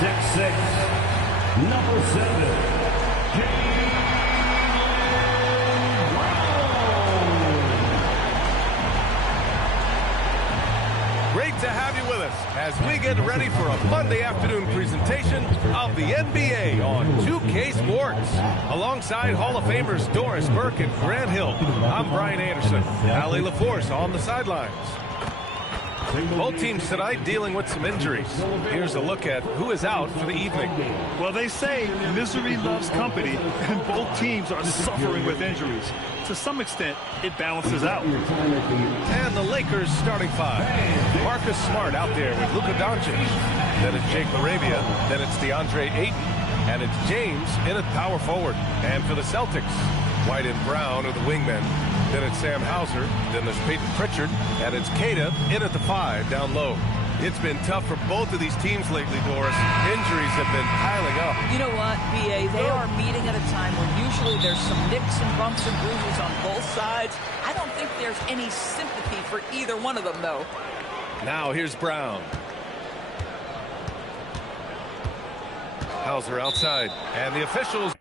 6'6", number 7, Great to have you with us as we get ready for a Monday afternoon presentation of the NBA on 2K Sports. Alongside Hall of Famers Doris Burke and Grant Hill, I'm Brian Anderson. Ali LaForce on the sidelines. Both teams tonight dealing with some injuries. Here's a look at who is out for the evening. Well, they say misery loves company, and both teams are suffering with injuries. To some extent, it balances out. And the Lakers starting five. Marcus Smart out there with Luka Doncic. Then it's Jake LaRavia. Then it's DeAndre Ayton. And it's James in at power forward. And for the Celtics, White and Brown are the wingmen. Then it's Sam Hauser. Then there's Peyton Pritchard. And it's Queta in at the 5 down low. It's been tough for both of these teams lately, Doris. Injuries have been piling up. You know what, B.A.? They are meeting at a time where usually there's some nicks and bumps and bruises on both sides. I don't think there's any sympathy for either one of them, though. Now here's Brown. Hauser outside. And the officials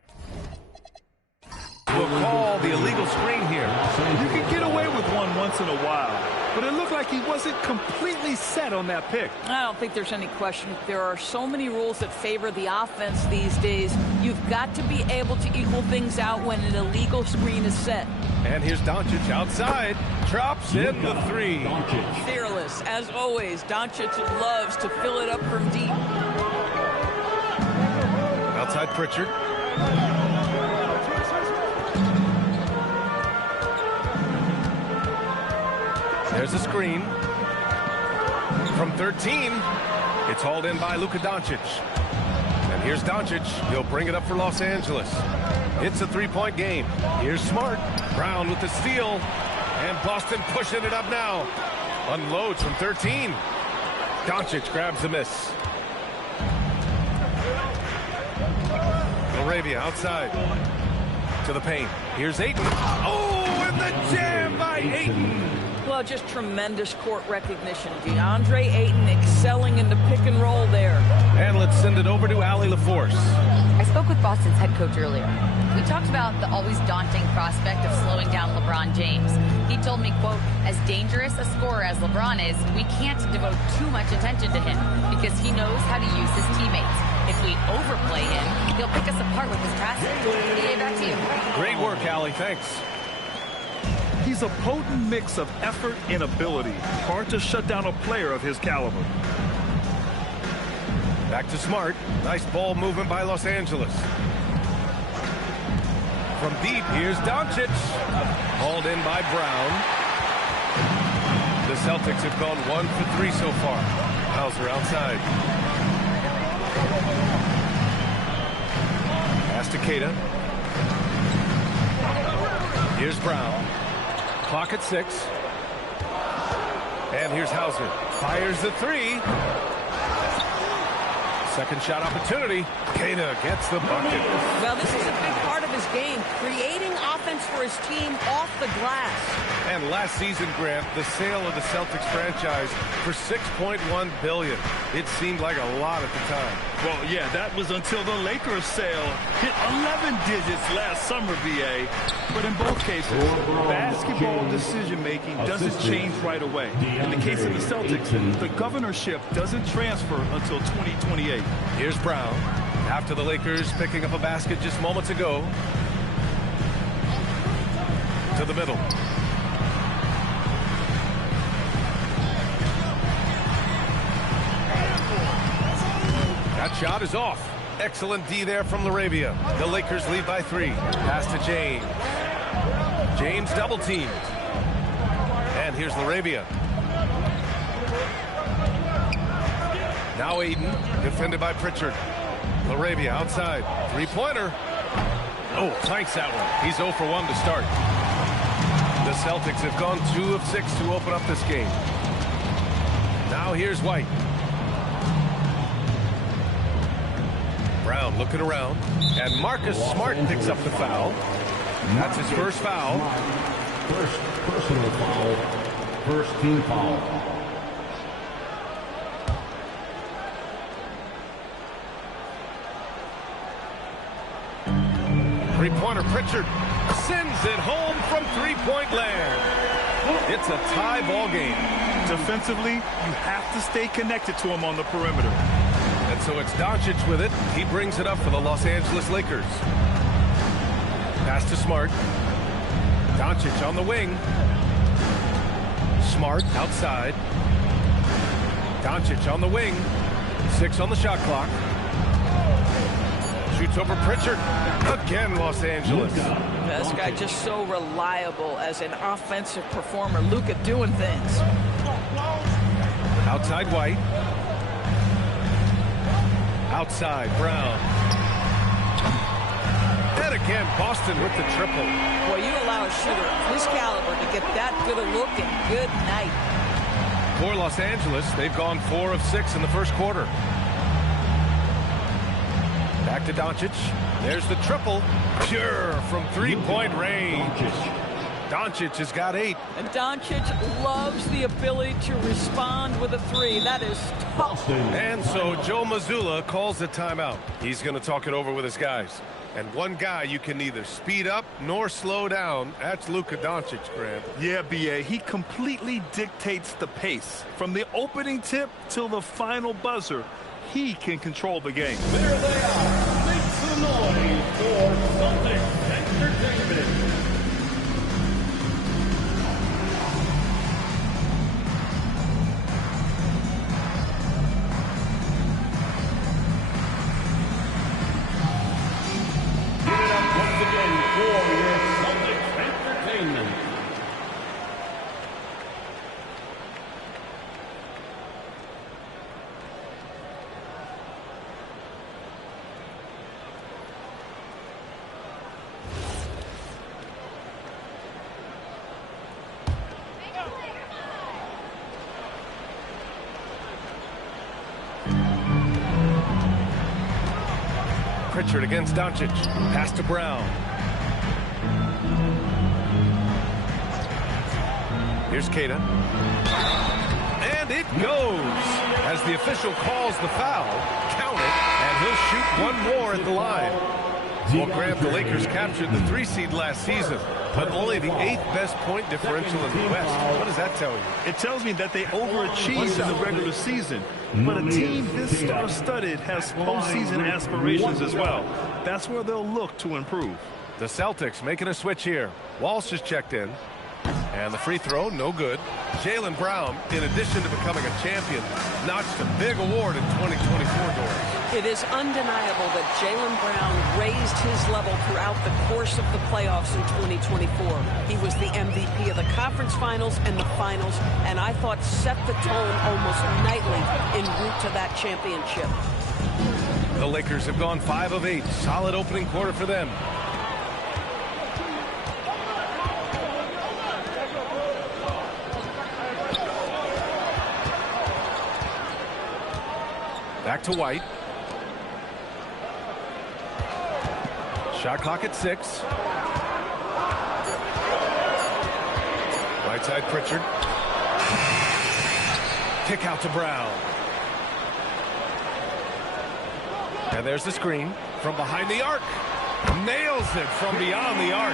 will call the illegal screen here. You can get away with one once in a while, but it looked like he wasn't completely set on that pick. I don't think there's any question. There are so many rules that favor the offense these days. You've got to be able to equal things out when an illegal screen is set. And here's Doncic outside. Drops in the 3. Fearless, as always. Doncic loves to fill it up from deep. Outside Pritchard. There's a screen. From 13, it's hauled in by Luka Doncic. And here's Doncic. He'll bring it up for Los Angeles. It's a three-point game. Here's Smart. Brown with the steal. And Boston pushing it up now. Unloads from 13. Doncic grabs the miss. LaRavia outside. To the paint. Here's Ayton. Oh, and the jam by Ayton. Well, just tremendous court recognition. DeAndre Ayton excelling in the pick and roll there. And let's send it over to Ali LaForce. I spoke with Boston's head coach earlier. We talked about the always daunting prospect of slowing down LeBron James. He told me, quote, as dangerous a scorer as LeBron is, we can't devote too much attention to him because he knows how to use his teammates. If we overplay him, he'll pick us apart with his passing. Yeah, back to you. Great work, Ali. Thanks. He's a potent mix of effort and ability. Hard to shut down a player of his caliber. Back to Smart. Nice ball movement by Los Angeles. From deep, here's Doncic. Hauled in by Brown. The Celtics have gone 1 for 3 so far. Hauser outside. Pass to Queta. Here's Brown. Clock at 6. And here's Hauser. Fires the 3. Second shot opportunity. Queta gets the bucket. Well, this is a big part of his game, creating offense for his team off the glass. And last season, Grant, the sale of the Celtics franchise for $6.1 billion. It seemed like a lot at the time. Well, yeah, that was until the Lakers sale hit 11 digits last summer, BA. But in both cases, basketball decision-making doesn't change right away. In the case of the Celtics, the governorship doesn't transfer until 2028. Here's Brown. After the Lakers picking up a basket just moments ago. To the middle. That shot is off. Excellent D there from LaRavia. The Lakers lead by 3. Pass to James. James double teamed. And here's LaRavia. Now Ayton, defended by Pritchard. LaRavia outside. Three-pointer. Oh, clanks that one. He's 0 for 1 to start. The Celtics have gone 2 of 6 to open up this game. Now here's White. Brown looking around. And Marcus Smart picks up the foul. That's his first foul. First personal foul. First team foul. Three-pointer Pritchard sends it home from three-point land. It's a tie ball game. Defensively, you have to stay connected to him on the perimeter. And so it's Doncic with it. He brings it up for the Los Angeles Lakers. Pass to Smart. Doncic on the wing. Smart outside. Doncic on the wing. 6 on the shot clock. Shoots over Pritchard. Again, Los Angeles. This guy just so reliable as an offensive performer. Luka doing things. Outside White. Outside Brown. And again, Boston with the triple. Boy, you allow a shooter of his caliber to get that good a look, and good night. For Los Angeles, they've gone 4 of 6 in the first quarter. Back to Doncic. There's the triple. Pure from three-point range. Doncic has got 8. And Doncic loves the ability to respond with a 3. That is tough. And so Joe Mazzulla calls a timeout. He's going to talk it over with his guys. And one guy you can neither speed up nor slow down. That's Luka Doncic, Grant. Yeah, B.A., he completely dictates the pace. From the opening tip till the final buzzer, he can control the game. There they are. Make some noise for Celtics Entertainment. Give it up once again for your Celtics Entertainment. Pritchard against Doncic. Pass to Brown. Here's Keita. And it goes. As the official calls the foul, count it, and he'll shoot one more at the line. Well, Grant, the Lakers captured the 3 seed last season, but only the 8th best point differential in the West. What does that tell you? It tells me that they overachieved in the regular season. But a team this star-studded has postseason aspirations as well. That's where they'll look to improve. The Celtics making a switch here. Walsh is checked in. And the free throw, no good. Jaylen Brown, in addition to becoming a champion, notched a big award in 2024 doors. It is undeniable that Jaylen Brown raised his level throughout the course of the playoffs in 2024. He was the MVP of the conference finals and the finals, and I thought set the tone almost nightly en route to that championship. The Lakers have gone 5 of 8. Solid opening quarter for them. Back to White. Shot clock at 6. Right side Pritchard. Kick out to Brown. And there's the screen from behind the arc. Nails it from beyond the arc.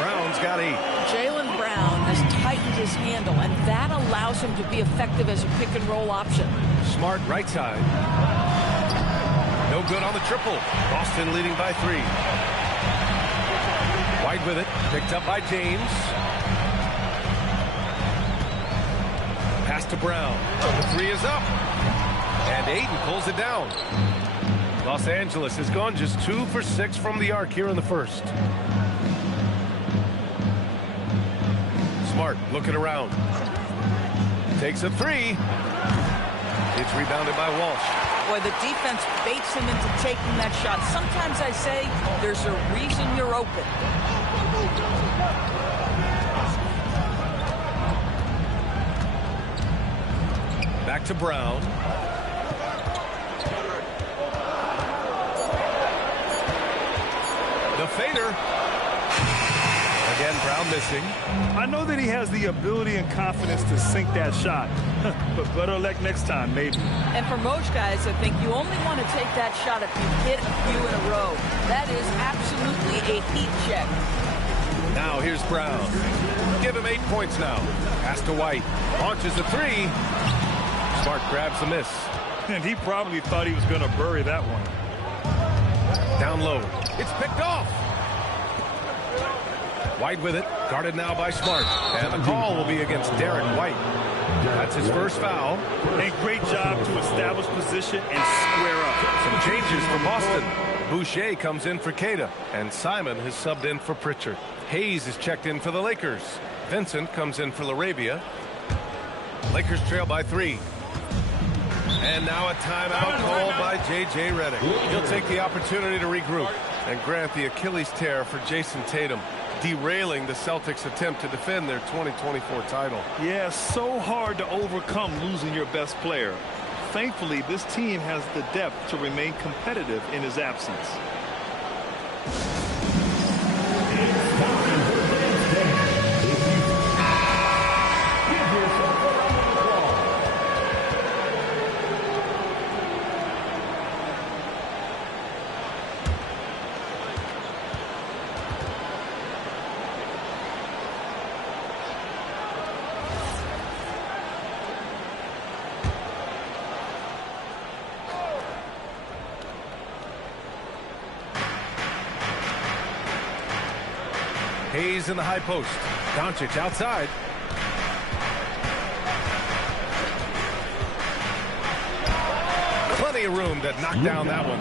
Brown's got 8. Jaylen Brown has tightened his handle, and that allows him to be effective as a pick-and-roll option. Smart right side. No good on the triple. Boston leading by 3. White with it. Picked up by James. Pass to Brown. The 3 is up. And Ayton pulls it down. Los Angeles has gone just 2 for 6 from the arc here in the first. Smart looking around. Takes a 3. It's rebounded by Walsh. Boy, the defense baits him into taking that shot. Sometimes I say there's a reason you're open. Back to Brown. The fader. Again, Brown Brown missing. I know that he has the ability and confidence to sink that shot, but better luck next time, maybe. And for most guys, I think you only want to take that shot if you hit a few in a row. That is absolutely a heat check. Now here's Brown. Give him 8 points now. Pass to White. Launches a three. Smart grabs the miss. And he probably thought he was going to bury that one. Down low. It's picked off. White with it. Guarded now by Smart. And the call will be against Derek White. That's his first foul. And great job to establish position and square up. Some changes for Boston. Boucher comes in for Queta. And Simon has subbed in for Pritchard. Hayes is checked in for the Lakers. Vincent comes in for LaRavia. Lakers trail by 3. And now a timeout called by J.J. Redick. He'll take the opportunity to regroup and grant the Achilles tear for Jason Tatum, derailing the Celtics' attempt to defend their 2024 title. Yeah, so hard to overcome losing your best player. Thankfully, this team has the depth to remain competitive in his absence. Hayes in the high post. Doncic outside. Plenty of room to knock down that one.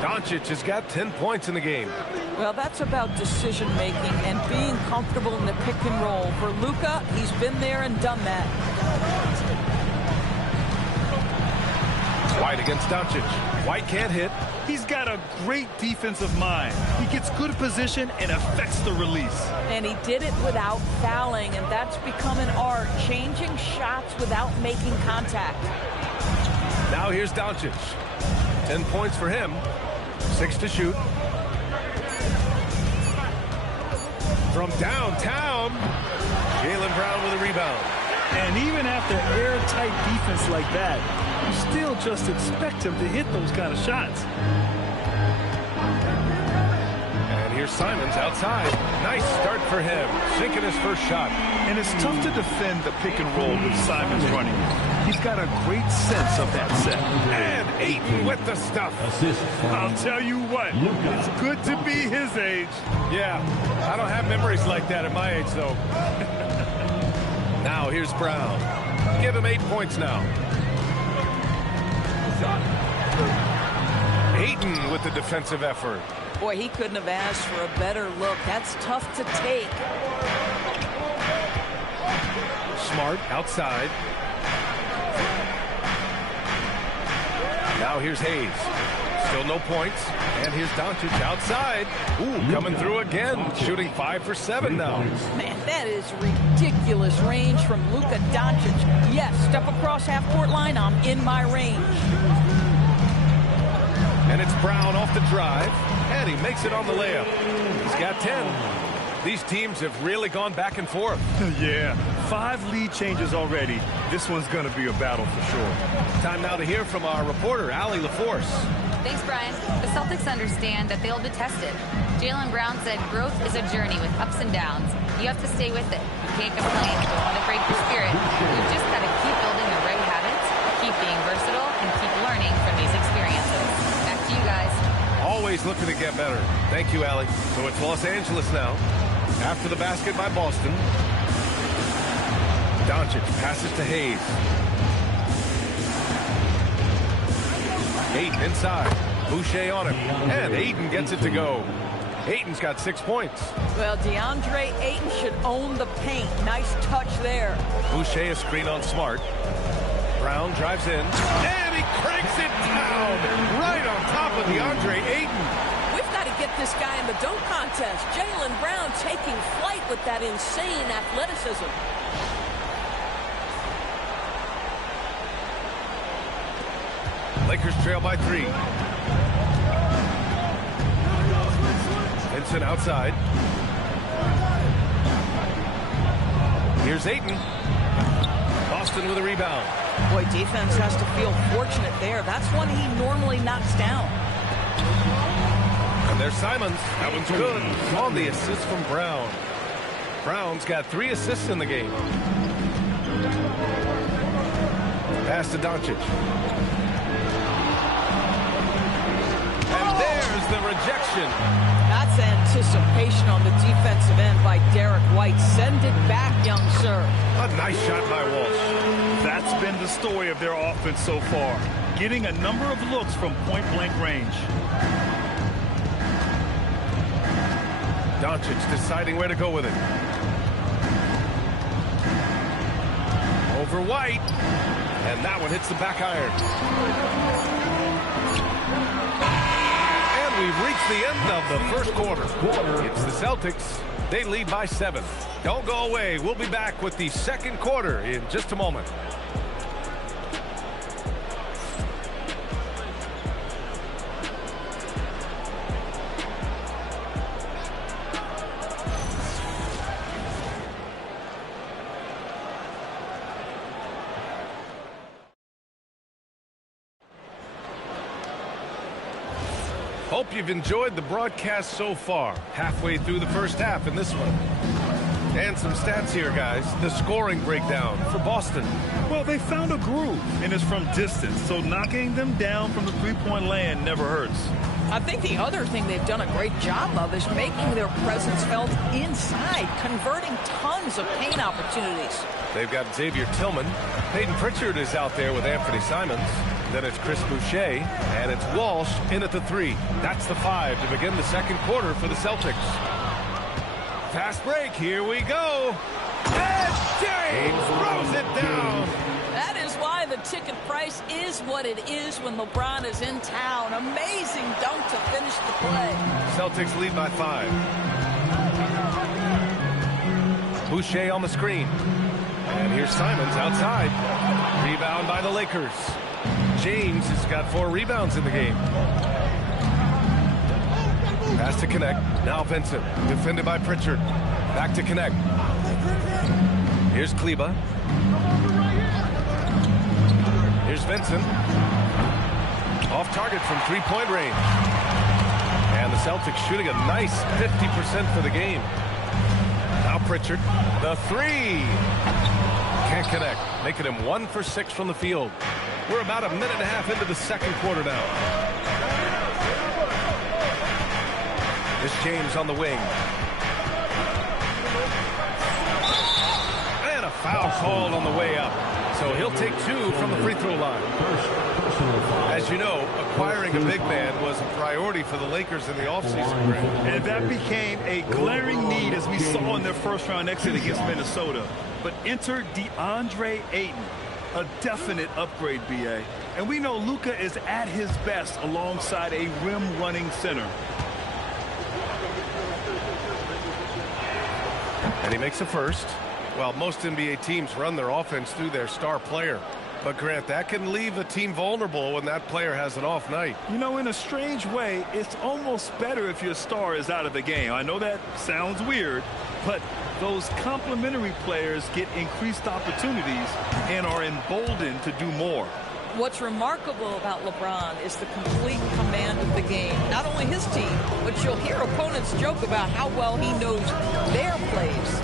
Doncic has got 10 points in the game. Well, that's about decision making and being comfortable in the pick and roll. For Luka, he's been there and done that. White against Doncic. White can't hit. He's got a great defensive mind. He gets good position and affects the release. And he did it without fouling, and that's become an art, changing shots without making contact. Now here's Doncic. 10 points for him. 6 to shoot. From downtown, Jaylen Brown with a rebound. And even after airtight defense like that, you still just expect him to hit those kind of shots. And here's Simons outside. Nice start for him, sinking his first shot. And it's tough to defend the pick and roll with Simons running. He's got a great sense of that set. And Ayton with the stuff. I'll tell you what, it's good to be his age. Yeah, I don't have memories like that at my age, though. Now here's Brown. Give him 8 points now. Ayton with the defensive effort. Boy, he couldn't have asked for a better look. That's tough to take. Smart outside. Now here's Hayes. Still no points. And here's Doncic outside. Ooh, coming through again. Shooting 5 for 7 now. Man, that is ridiculous range from Luka Doncic. Yes, step across half-court line, I'm in my range. And it's Brown off the drive. And he makes it on the layup. He's got 10. These teams have really gone back and forth. Yeah, 5 lead changes already. This one's going to be a battle for sure. Time now to hear from our reporter, Allie LaForce. Thanks, Brian. The Celtics understand that they'll be tested. Jaylen Brown said growth is a journey with ups and downs. You have to stay with it. You can't complain. Don't want to break your spirit. We've just got to keep building the right habits, keep being versatile, and keep learning from these experiences. Back to you guys. Always looking to get better. Thank you, Allie. So it's Los Angeles now. After the basket by Boston. Doncic passes to Hayes. Ayton inside. Boucher on him. And Ayton gets it to go. Ayton's got 6 points. Well, DeAndre Ayton should own the paint. Nice touch there. Boucher a screen on Smart. Brown drives in. And he cranks it down. Right on top of DeAndre Ayton. We've got to get this guy in the dunk contest. Jaylen Brown taking flight with that insane athleticism. Lakers trail by 3. Vincent outside. Here's Ayton. Boston with a rebound. Boy, defense has to feel fortunate there. That's one he normally knocks down. And there's Simons. That one's good. On the assist from Brown. Brown's got 3 assists in the game. Pass to Doncic. And there's the rejection. That's anticipation on the defensive end by Derek White. Send it back, young sir. A nice shot by Walsh. That's been the story of their offense so far. Getting a number of looks from point-blank range. Doncic deciding where to go with it. Over White. And that one hits the back iron. And we've reached the end of the first quarter. It's the Celtics. They lead by 7. Don't go away. We'll be back with the second quarter in just a moment. Hope you've enjoyed the broadcast so far. Halfway through the first half in this one. And some stats here, guys. The scoring breakdown for Boston. Well, they found a groove, and it's from distance, so knocking them down from the three-point land never hurts. I think the other thing they've done a great job of is making their presence felt inside, converting tons of paint opportunities. They've got Xavier Tillman. Peyton Pritchard is out there with Anthony Simons. Then it's Chris Boucher, and it's Walsh in at the 3. That's the 5 to begin the second quarter for the Celtics. Fast break, here we go. And James throws it down. That is why the ticket price is what it is when LeBron is in town. Amazing dunk to finish the play. Celtics lead by 5. Boucher on the screen. And here's Simons outside. Rebound by the Lakers. James has got 4 rebounds in the game. Pass to Connect. Now Vincent. Defended by Pritchard. Back to Connect. Here's Kleba. Here's Vincent. Off target from 3-point range. And the Celtics shooting a nice 50% for the game. Now Pritchard. The 3. Can't connect. Making him 1 for 6 from the field. We're about a minute and a half into the second quarter now. This James on the wing. And a foul called on the way up. So he'll take 2 from the free throw line. As you know, acquiring a big man was a priority for the Lakers in the offseason. And that became a glaring need as we saw in their first round exit against Minnesota. But enter DeAndre Ayton. A definite upgrade, BA. And we know Luka is at his best alongside a rim-running center. And he makes a first. Well, most NBA teams run their offense through their star player. But, Grant, that can leave a team vulnerable when that player has an off night. You know, in a strange way, it's almost better if your star is out of the game. I know that sounds weird, but those complementary players get increased opportunities and are emboldened to do more. What's remarkable about LeBron is the complete command of the game. Not only his team, but you'll hear opponents joke about how well he knows their plays.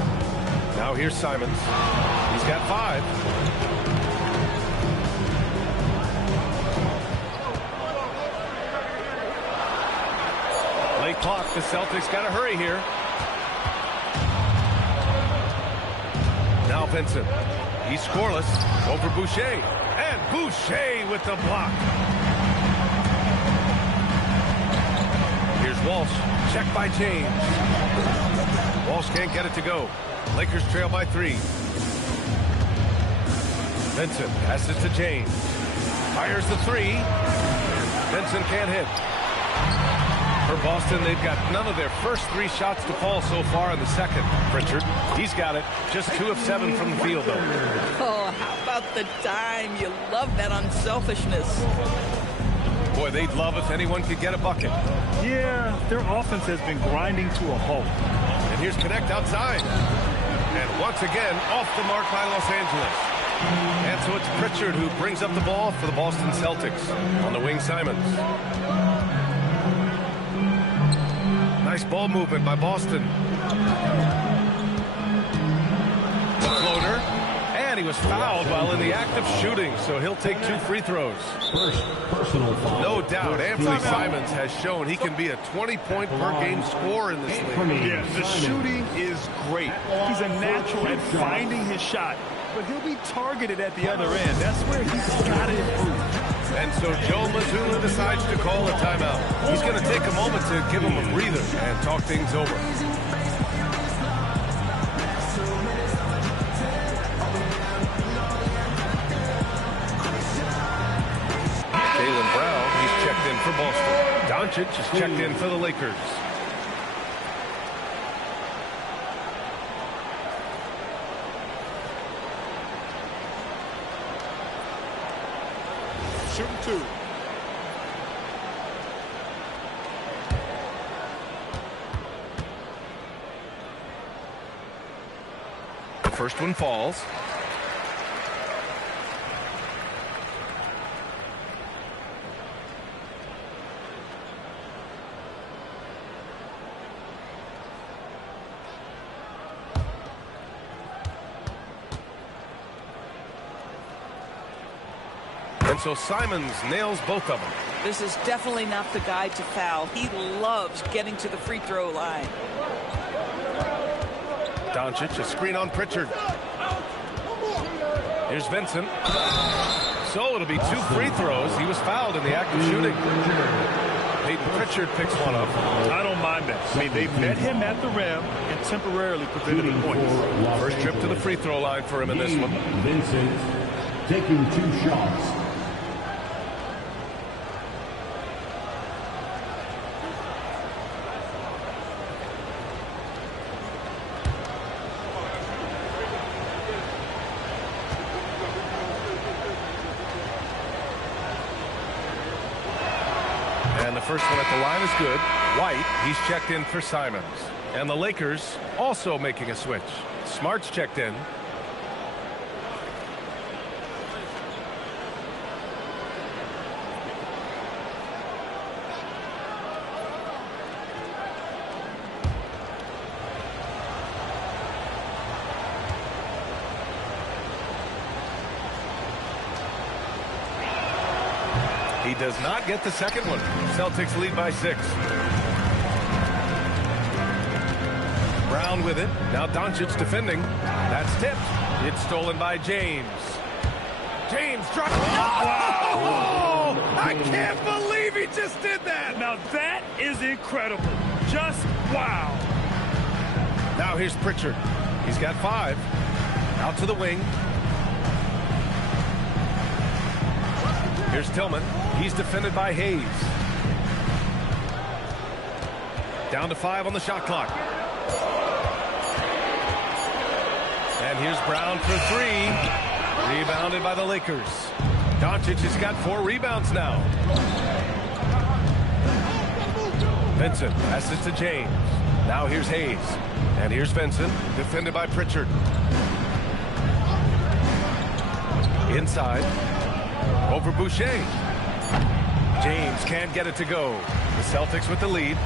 Now here's Simons. He's got 5. Late clock. The Celtics got to hurry here. Now Vincent. He's scoreless. Over Boucher. And Boucher with the block. Here's Walsh. Check by James. Walsh can't get it to go. Lakers trail by 3. Vincent passes to James. Fires the 3. Vincent can't hit. For Boston, they've got none of their first 3 shots to fall so far in the second. Pritchard, he's got it. Just 2 of 7 from the field, though. Oh, how about the dime? You love that unselfishness. Boy, they'd love if anyone could get a bucket. Yeah, their offense has been grinding to a halt. And here's Connect outside. And once again, off the mark by Los Angeles. And so it's Pritchard who brings up the ball for the Boston Celtics. On the wing, Simons. Nice ball movement by Boston. The floater. And he was fouled while in the act of shooting, so he'll take 2 free throws. First personal foul. No doubt, Anthony Simons has shown he can be a 20-point-per-game scorer in this league. Yeah, the shooting is great. He's a natural at finding his shot, but he'll be targeted at the other end. That's where he's got to improve. And so Joe Mazzulla decides to call a timeout. He's going to take a moment to give him a breather and talk things over. Jaylen Brown, he's checked in for Boston. Doncic is checked in for the Lakers. Shooting 2. The first one falls. And so Simons nails both of them. This is definitely not the guy to foul. He loves getting to the free throw line. Doncic, a screen on Pritchard. Here's Vincent. So it'll be 2 free throws. He was fouled in the act of shooting. Peyton Pritchard picks one up. I don't mind that. I mean, they met him at the rim and temporarily prevented the points. First trip to the free throw line for him in this one. Vincent taking 2 shots. And the first one at the line is good. White, he's checked in for Simons. And the Lakers also making a switch. Smart's checked in. He does not get the second one. Celtics lead by 6. Brown with it. Now Doncic defending. That's tipped. It's stolen by James. James drops. Oh! I can't believe he just did that. Now that is incredible. Just wow. Now here's Pritchard. He's got 5. Out to the wing. Here's Tillman. He's defended by Hayes. Down to 5 on the shot clock. And here's Brown for 3. Rebounded by the Lakers. Doncic has got 4 rebounds now. Vincent passes to James. Now here's Hayes. And here's Vincent, defended by Pritchard. Inside. Over Boucher. James can't get it to go. The Celtics with the lead.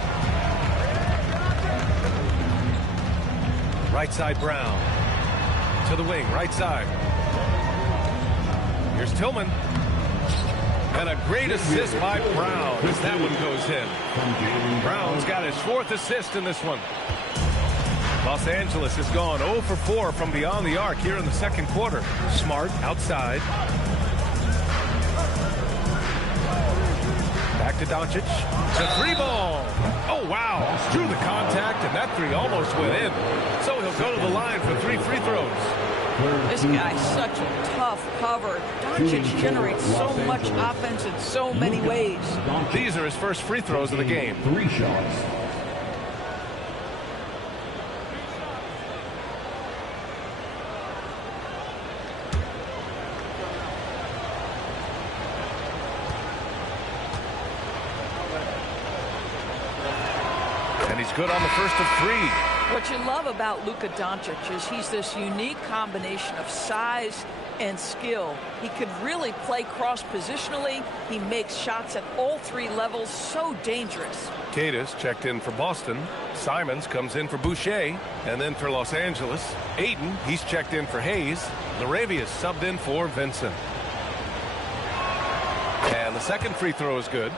Right side Brown. To the wing, right side. Here's Tillman. And a great assist by Brown as that one goes in. Brown's got his 4th assist in this one. Los Angeles has gone 0 for 4 from beyond the arc here in the second quarter. Smart outside. Back to Doncic. The 3-ball. Oh, wow. Drew the contact, and that 3 almost went in. So he'll go to the line for 3 free throws. This guy's such a tough cover. Doncic generates so much offense in so many ways. These are his first free throws of the game. 3 shots. And he's good on the first of 3. What you love about Luka Doncic is he's this unique combination of size and skill. He could really play cross-positionally. He makes shots at all three levels. So dangerous. Cadis checked in for Boston. Simons comes in for Boucher. And then for Los Angeles, Ayton, he's checked in for Hayes. Laravia's subbed in for Vincent. And the second free throw is good.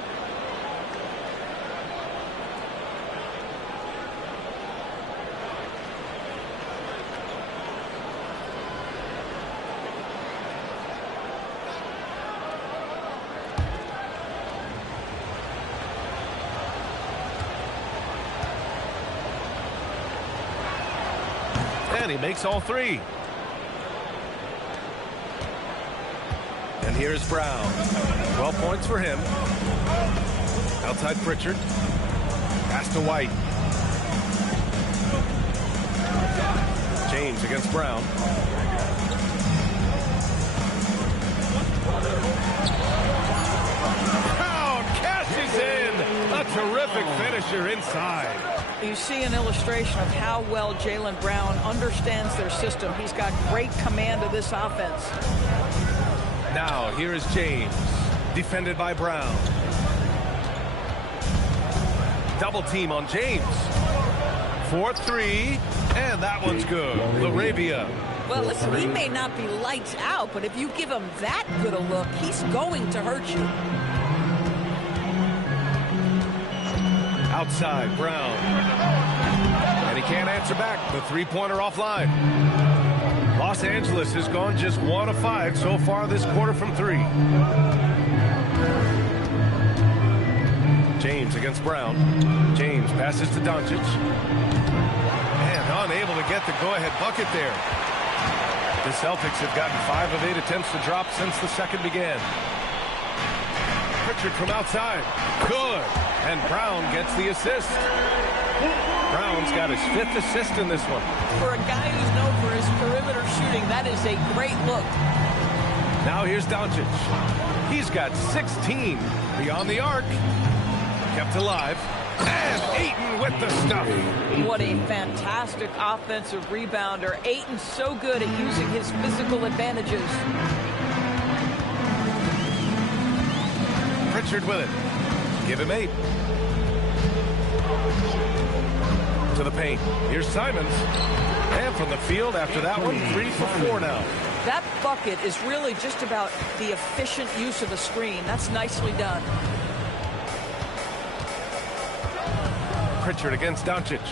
And he makes all three. And here's Brown. 12 points for him. Outside Pritchard. Pass to White. James against Brown. Brown cashes in. A terrific finisher inside. You see an illustration of how well Jaylen Brown understands their system. He's got great command of this offense. Now, here is James, defended by Brown. Double team on James. 4-3, and that one's good. Laravia. Well, listen, he may not be lights out, but if you give him that good a look, he's going to hurt you. Outside, Brown. And he can't answer back. The three-pointer offline. Los Angeles has gone just 1 of 5 so far this quarter from 3. James against Brown. James passes to Doncic. And unable to get the go-ahead bucket there. The Celtics have gotten 5 of 8 attempts to drop since the second began. Pritchard from outside. Good. And Brown gets the assist. Brown's got his 5th assist in this one. For a guy who's known for his perimeter shooting, that is a great look. Now here's Doncic. He's got 16 beyond the arc. Kept alive. And Ayton with the stuff. What a fantastic offensive rebounder. Ayton's so good at using his physical advantages. Pritchard with it. Give him 8. To the paint. Here's Simons. And from the field after that one, 3 for 4 now. That bucket is really just about the efficient use of the screen. That's nicely done. Pritchard against Doncic.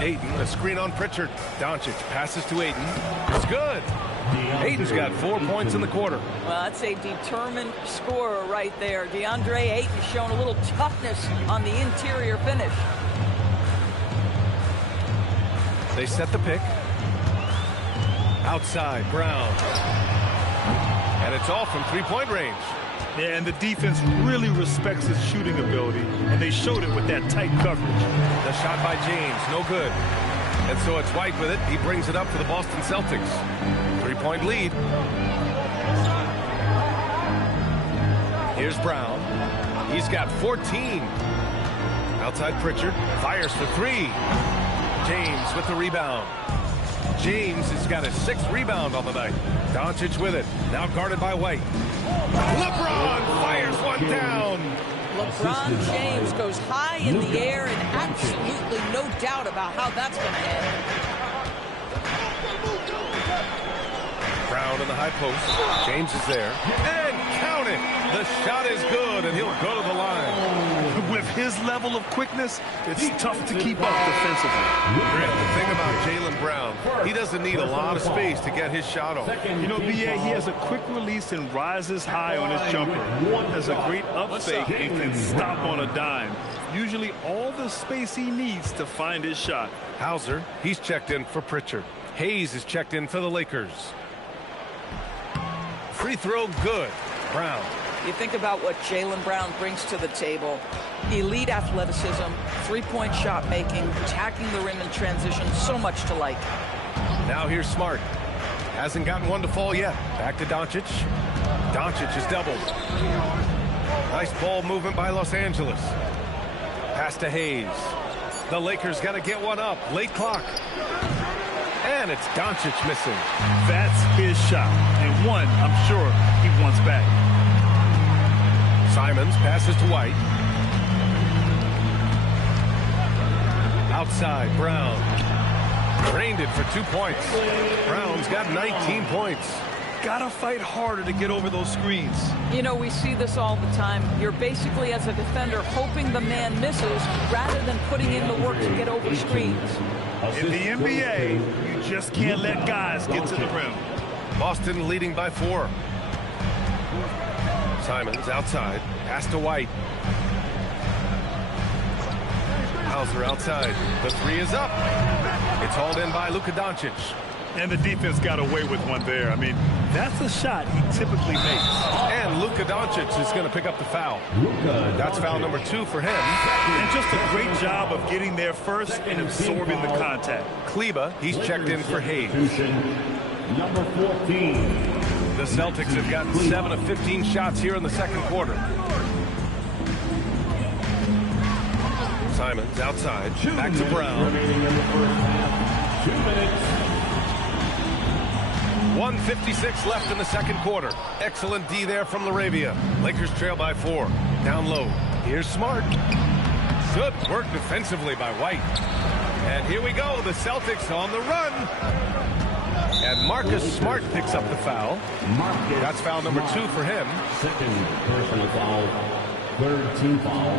Ayton, a screen on Pritchard. Doncic passes to Ayton. It's good. Ayton's got 4 points in the quarter. Well, that's a determined scorer right there. DeAndre Ayton has shown a little toughness on the interior finish. They set the pick. Outside, Brown. And it's all from three-point range. Yeah, and the defense really respects his shooting ability, and they showed it with that tight coverage. The shot by James, no good. And so it's White with it. He brings it up for the Boston Celtics. 3-point lead. Here's Brown. He's got 14. Outside Pritchard. Fires for 3. James with the rebound. James has got his 6th rebound on the night. Doncic with it. Now guarded by White. LeBron fires one down. LeBron James goes high in the air, and absolutely no doubt about how that's going to end. Brown in the high post. James is there. And count it. The shot is good, and he'll go to the line. With his level of quickness, it's tough to keep up defensively. Grant, the thing about Jaylen Brown, he doesn't need a lot of space to get his shot off. You know, B.A., he has a quick release and rises high on his jumper. Has a great up fake and can stop on a dime. Usually all the space he needs to find his shot. Hauser, he's checked in for Pritchard. Hayes is checked in for the Lakers. Free throw good. Brown. You think about what Jaylen Brown brings to the table. Elite athleticism, three-point shot making, attacking the rim in transition, so much to like. Now here's Smart. Hasn't gotten one to fall yet. Back to Doncic. Doncic is doubled. Nice ball movement by Los Angeles. Pass to Hayes. The Lakers got to get one up. Late clock. And it's Doncic missing. That's his shot. And one, I'm sure, he wants back. Simons passes to White. Outside, Brown. Drained it for 2 points. Brown's got 19 points. Gotta fight harder to get over those screens. You know, we see this all the time. You're basically, as a defender, hoping the man misses rather than putting in the work to get over screens. In the NBA, you just can't let guys get to the rim. Boston leading by 4. Simons outside. Pass to White. Hauser outside. The 3 is up. It's hauled in by Luka Doncic. And the defense got away with one there. I mean, that's a shot he typically makes. And Luka Doncic is going to pick up the foul. That's foul number 2 for him. And just a great job of getting there first and absorbing the contact. Kleba, he's checked in for Hayes. Number 14. The Celtics have gotten 7 of 15 shots here in the second quarter. Simons outside. Back to Brown. Remaining in the first half. 2 minutes. 1:56 left in the second quarter. Excellent D there from Laravia. Lakers trail by 4. Down low. Here's Smart. Good work defensively by White. And here we go. The Celtics on the run. And Marcus Smart picks up the foul. That's foul number 2 for him. Second personal foul. Third team foul.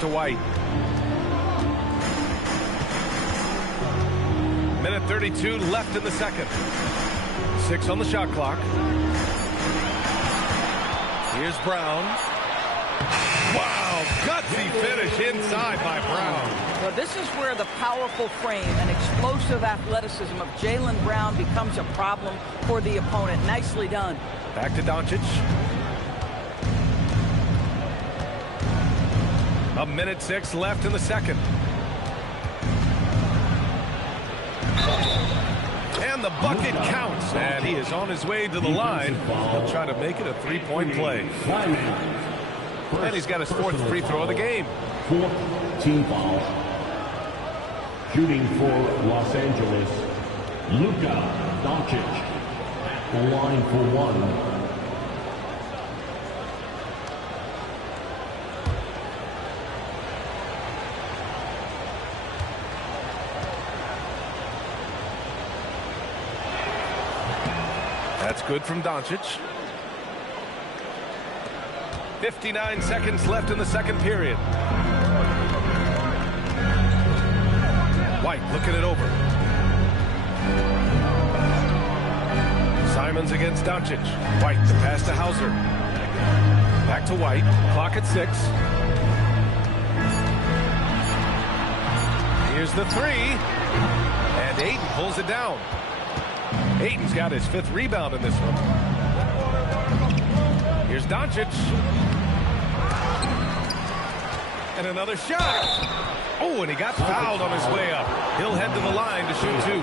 To White. Minute 32 left in the second. 6 on the shot clock. Here's Brown. Wow, gutsy finish inside by Brown. Well, this is where the powerful frame and explosive athleticism of Jaylen Brown becomes a problem for the opponent. Nicely done. Back to Doncic. A minute 6 left in the second. And the bucket counts. And he is on his way to the line. He'll try to make it a 3-point play. And he's got his 4th free throw of the game. 4th team foul. Shooting for Los Angeles, Luka Doncic at the line for 1. That's good from Doncic. 59 seconds left in the second period. White looking it over. Simons against Doncic. White the pass to Hauser. Back to White. Clock at 6. Here's the 3. And Ayton pulls it down. Ayton's got his 5th rebound in this one. Here's Doncic. And another shot. Oh, and he got fouled on his way up. He'll head to the line to shoot 2.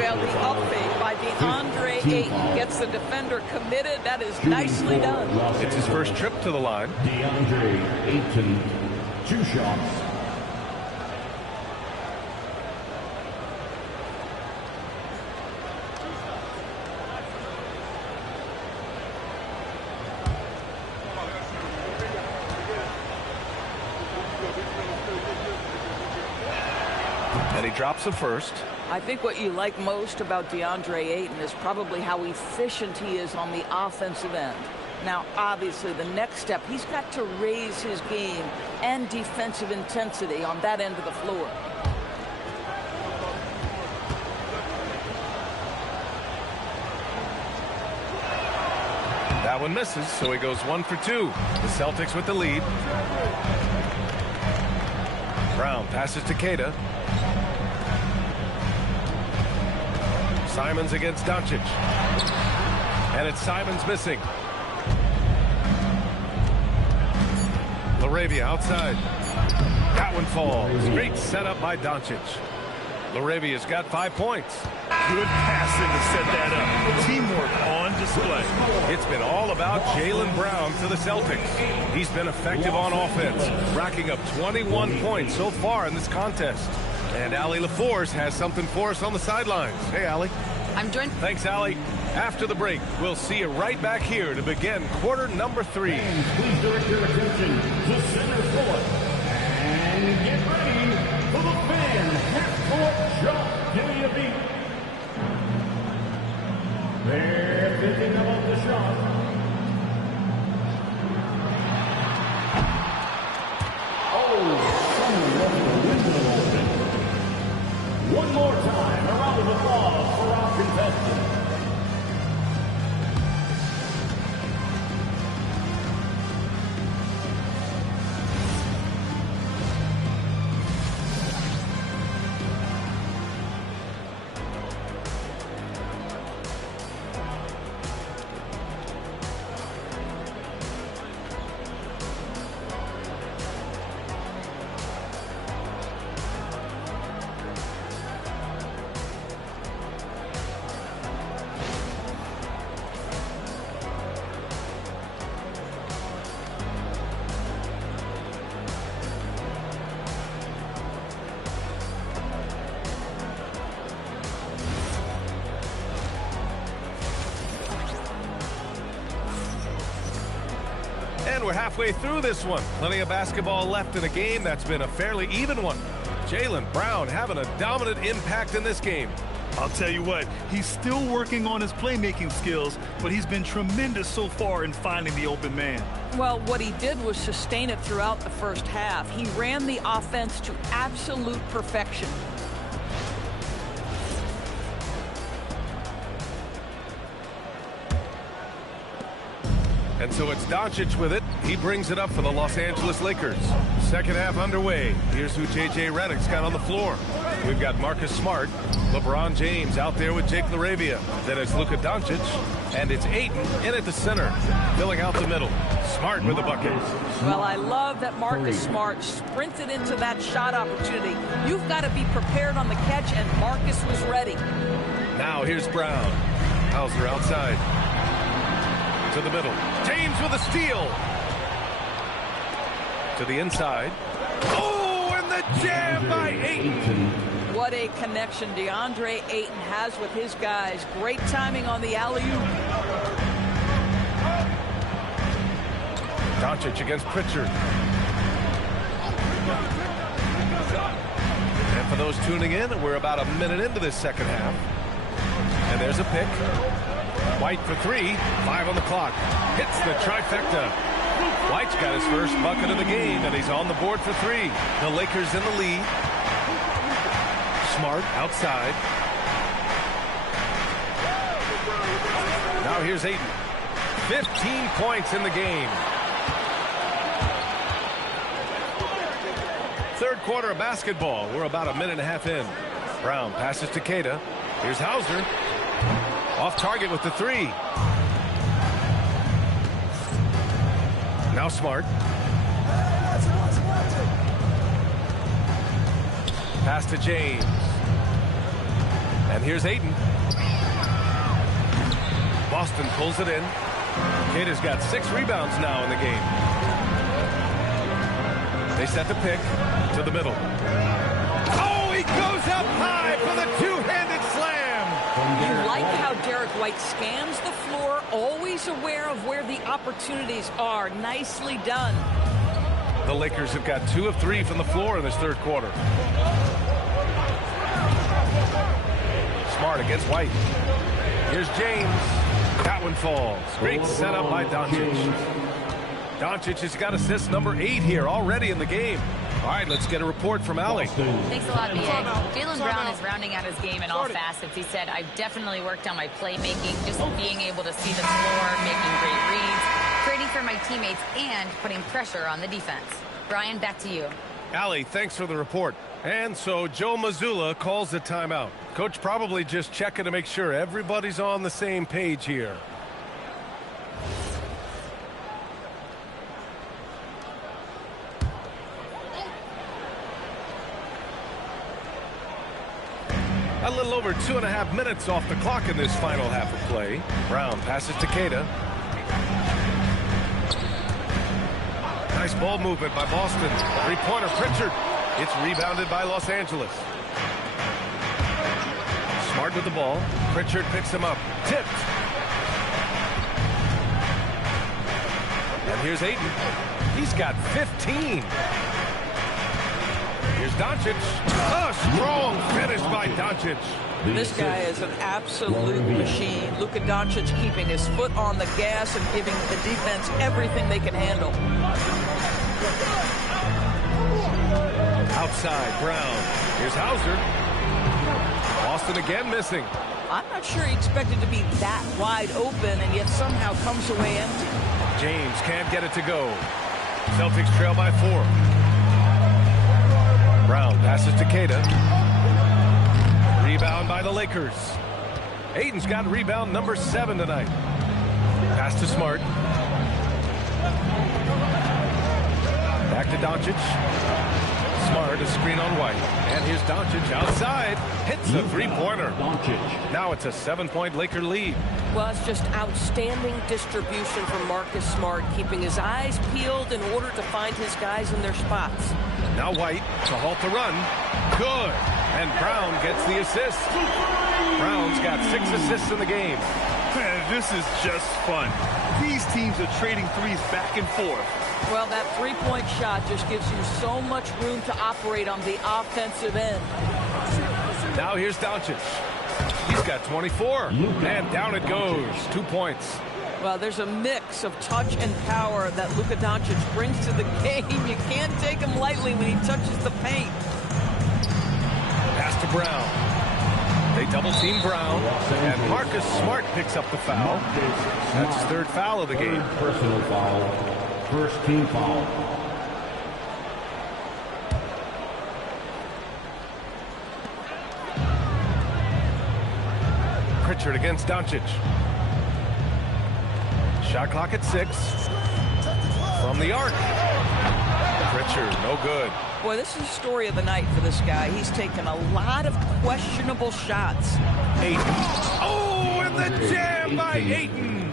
Well, the up fake by DeAndre Ayton gets the defender committed. That is nicely done. It's his first trip to the line. DeAndre Ayton, 2 shots. And he drops the first. I think what you like most about DeAndre Ayton is probably how efficient he is on the offensive end. Now, obviously, the next step, he's got to raise his game and defensive intensity on that end of the floor. That one misses, so he goes 1 for 2. The Celtics with the lead. Brown passes to Queta. Simons against Doncic. And it's Simons missing. Laravia outside. That one falls. Great setup by Doncic. Laravia's got 5 points. Good passing to set that up. Teamwork on display. It's been all about Jaylen Brown for the Celtics. He's been effective on offense, racking up 21 points so far in this contest. And Allie LaForce has something for us on the sidelines. Hey, Allie. I'm joined. Thanks, Allie. After the break, we'll see you right back here to begin quarter number 3. Please direct your attention to center court. And get ready for the fan half-court shot. Give me a beat. They're thinking about the shot. Oh, someone left the window open. One more time, a round of applause for our contestants. And we're halfway through this one. Plenty of basketball left in a game that's been a fairly even one. Jaylen Brown having a dominant impact in this game. I'll tell you what, he's still working on his playmaking skills, but he's been tremendous so far in finding the open man. Well, what he did was sustain it throughout the first half. He ran the offense to absolute perfection. And so it's Doncic with it. He brings it up for the Los Angeles Lakers. Second half underway. Here's who J.J. Redick's got on the floor. We've got Marcus Smart, LeBron James out there with Jake LaRavia. Then it's Luka Doncic, and it's Ayton in at the center, filling out the middle. Smart with the bucket. Well, I love that Marcus Smart sprinted into that shot opportunity. You've got to be prepared on the catch, and Marcus was ready. Now here's Brown. Hauser outside. To the middle. James with a steal. To the inside. Oh, and the jam by Ayton. What a connection DeAndre Ayton has with his guys. Great timing on the alley-oop. Doncic against Pritchard. And for those tuning in, we're about a minute into this second half. And there's a pick. White for 3, 5 on the clock. Hits the trifecta. White's got his first bucket of the game, and he's on the board for 3. The Lakers in the lead. Smart outside. Now here's Ayton. 15 points in the game. Third quarter of basketball. We're about a minute and a half in. Brown passes to Queta. Here's Hauser. Off target with the 3. Now Smart. Pass to James. And here's Ayton. Boston pulls it in. Queta's got 6 rebounds now in the game. They set the pick to the middle. Oh, he goes up high for the two-handed slam. You like how Derek White scans the floor, always aware of where the opportunities are. Nicely done. The Lakers have got 2 of 3 from the floor in this third quarter. Smart against White. Here's James. That one falls. Great setup by Doncic. Doncic has got assist number 8 here already in the game. All right, let's get a report from Allie. Thanks a lot, B.A. Jaylen Brown is rounding out his game in all facets. He said, I've definitely worked on my playmaking, just being able to see the floor, making great reads, creating for my teammates, and putting pressure on the defense. Brian, back to you. Allie, thanks for the report. And so Joe Mazzulla calls the timeout. Coach probably just checking to make sure everybody's on the same page here. A little over 2.5 minutes off the clock in this final half of play. Brown passes to Queta. Nice ball movement by Boston. Three-pointer Pritchard. It's rebounded by Los Angeles. Smart with the ball. Pritchard picks him up. Tipped. And here's Ayton. He's got 15. Here's Doncic. A strong finish by Doncic. This guy is an absolute machine. Luka Doncic keeping his foot on the gas and giving the defense everything they can handle. Outside, Brown. Here's Hauser. Boston again missing. I'm not sure he expected to be that wide open and yet somehow comes away empty. James can't get it to go. Celtics trail by 4. Brown passes to Queta. Rebound by the Lakers. Ayton's got rebound number 7 tonight. Pass to Smart. Back to Doncic. Smart, a screen on White. And here's Doncic outside. Hits a three-pointer. Now it's a 7-point Laker lead. Well, it's just outstanding distribution from Marcus Smart, keeping his eyes peeled in order to find his guys in their spots. Now White to halt the run. Good. And Brown gets the assist. Brown's got 6 assists in the game. Man, this is just fun. These teams are trading threes back and forth. Well, that three-point shot just gives you so much room to operate on the offensive end. Now here's Doncic. He's got 24. And down it goes. 2 points. Well, there's a mix of touch and power that Luka Doncic brings to the game. You can't take him lightly when he touches the paint. Pass to Brown. They double-team Brown. And Marcus Smart picks up the foul. That's his 3rd foul of the game. Personal foul. First team foul. Pritchard against Doncic. Shot clock at 6. From the arc. Pritchard, no good. Boy, this is the story of the night for this guy. He's taken a lot of questionable shots. Ayton. Oh, and the jam by Ayton.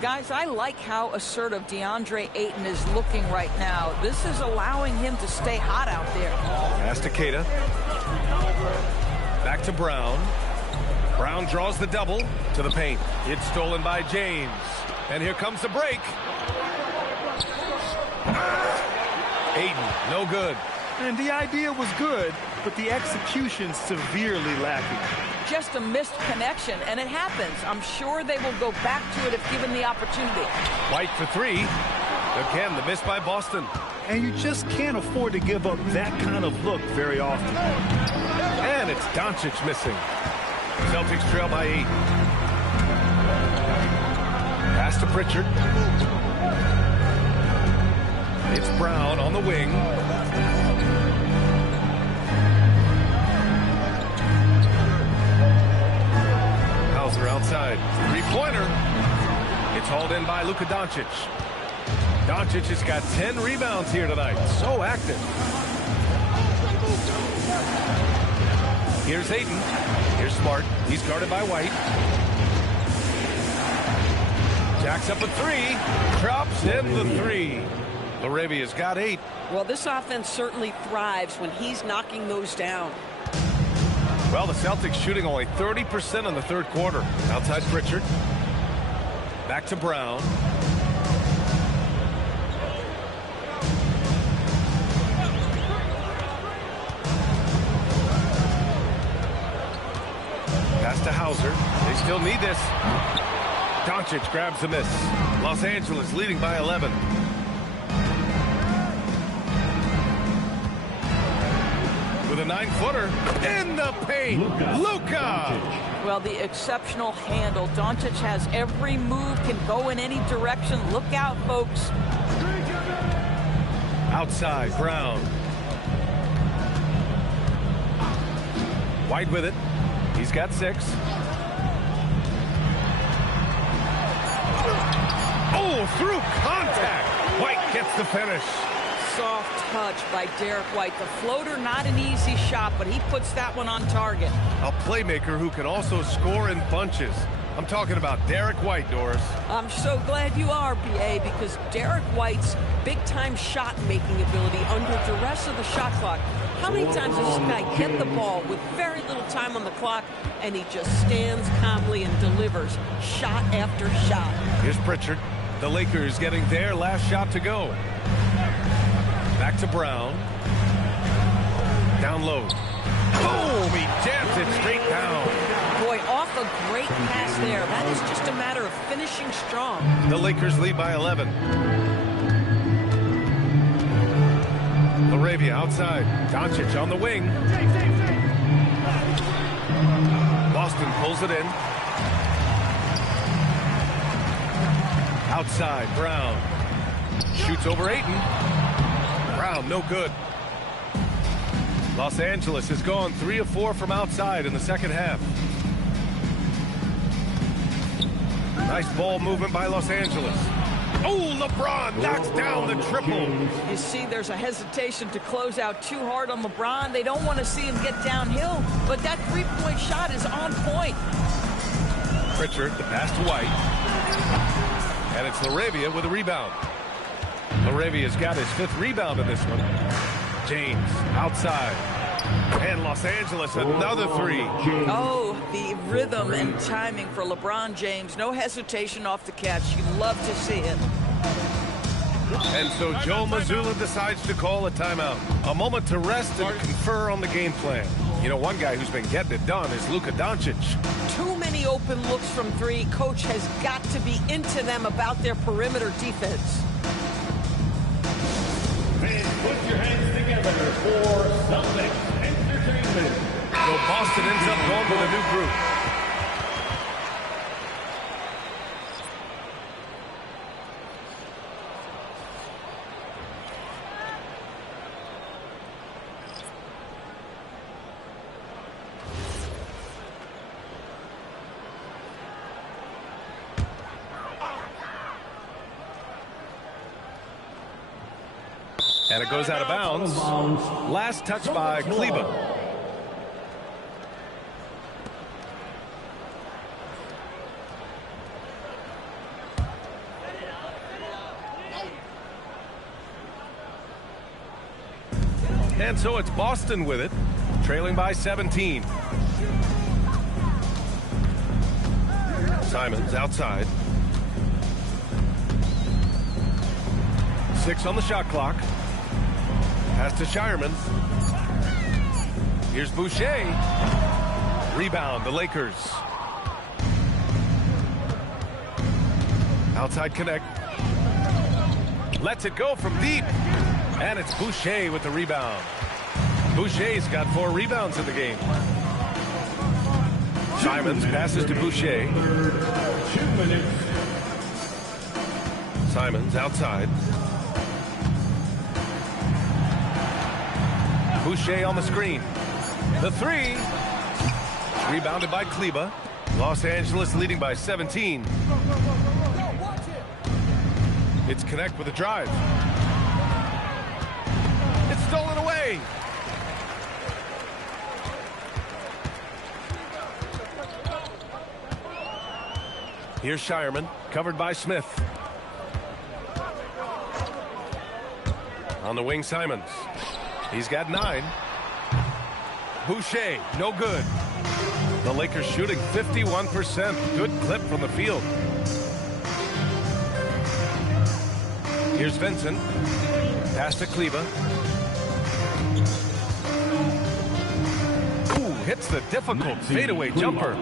Guys, I like how assertive DeAndre Ayton is looking right now. This is allowing him to stay hot out there. Pass to Queta. Back to Brown. Brown draws the double to the paint. It's stolen by James. And here comes the break. Ayton, no good. And the idea was good, but the execution severely lacking. Just a missed connection, and it happens. I'm sure they will go back to it if given the opportunity. White for 3. Again, the miss by Boston. And you just can't afford to give up that kind of look very often. And it's Doncic missing. Celtics trail by 8. Pass to Pritchard. It's Brown on the wing. Hauser outside. Three-pointer. It's hauled in by Luka Doncic. Doncic has got 10 rebounds here tonight. So active. Here's Ayton. Here's Smart. He's guarded by White. Jacks up a 3. Drops in the 3. Laravia's got 8. Well, this offense certainly thrives when he's knocking those down. Well, the Celtics shooting only 30% in the 3rd quarter. Outside Pritchard. Back to Brown. Pass to Hauser. They still need this. Doncic grabs the miss. Los Angeles leading by 11. With a 9-footer in the paint. Luka. Well, the exceptional handle. Doncic has every move, can go in any direction. Look out, folks. Outside, Brown. White with it. He's got 6. Oh, through contact. White gets the finish. soft touch by Derek White. The floater, not an easy shot, but he puts that one on target. A playmaker who can also score in bunches. I'm talking about Derek White, Doris. I'm so glad you are, BA, because Derek White's big-time shot-making ability under duress of the shot clock. How many times does this guy get the ball with very little time on the clock, and he just stands calmly and delivers shot after shot? Here's Pritchard. The Lakers getting their last shot to go. Back to Brown. Down low. Boom! He jams it straight down. Boy, off a great pass there. That is just a matter of finishing strong. The Lakers lead by 11. Laravia outside. Doncic on the wing. Boston pulls it in. Outside, Brown. Shoots over Ayton. Brown, no good. Los Angeles has gone 3 of 4 from outside in the second half. Nice ball movement by Los Angeles. Oh, LeBron knocks down the triple. You see, there's a hesitation to close out too hard on LeBron. They don't want to see him get downhill, but that three-point shot is on point. Pritchard, the pass to White. And it's Laravia with a rebound. Laravia's got his 5th rebound in this one. James outside. And Los Angeles, another 3. Oh, the rhythm and timing for LeBron James. No hesitation off the catch. You love to see it. And so Joe Mazzulla decides to call a timeout. A moment to rest and confer on the game plan. You know, one guy who's been getting it done is Luka Doncic. Too many open looks from 3. Coach has got to be into them about their perimeter defense. And put your hands together for Celtics Entertainment. So Boston ends up going with a new group. And it goes out of bounds. Last touch by Kleba. And so it's Boston with it, trailing by 17. Simons outside. 6 on the shot clock. Pass to Shireman. Here's Boucher. Rebound, the Lakers. Outside connect. Lets it go from deep. And it's Boucher with the rebound. Boucher's got 4 rebounds in the game. Simons passes to Boucher. 2 minutes. Simons outside. Boucher on the screen. The 3. Rebounded by Kleba. Los Angeles leading by 17. It's Connect with a drive. It's stolen away. Here's Shireman, covered by Smith. On the wing, Simons. He's got 9. Boucher, no good. The Lakers shooting 51%. Good clip from the field. Here's Vincent. Pass to Kleba. Ooh, hits the difficult fadeaway jumper.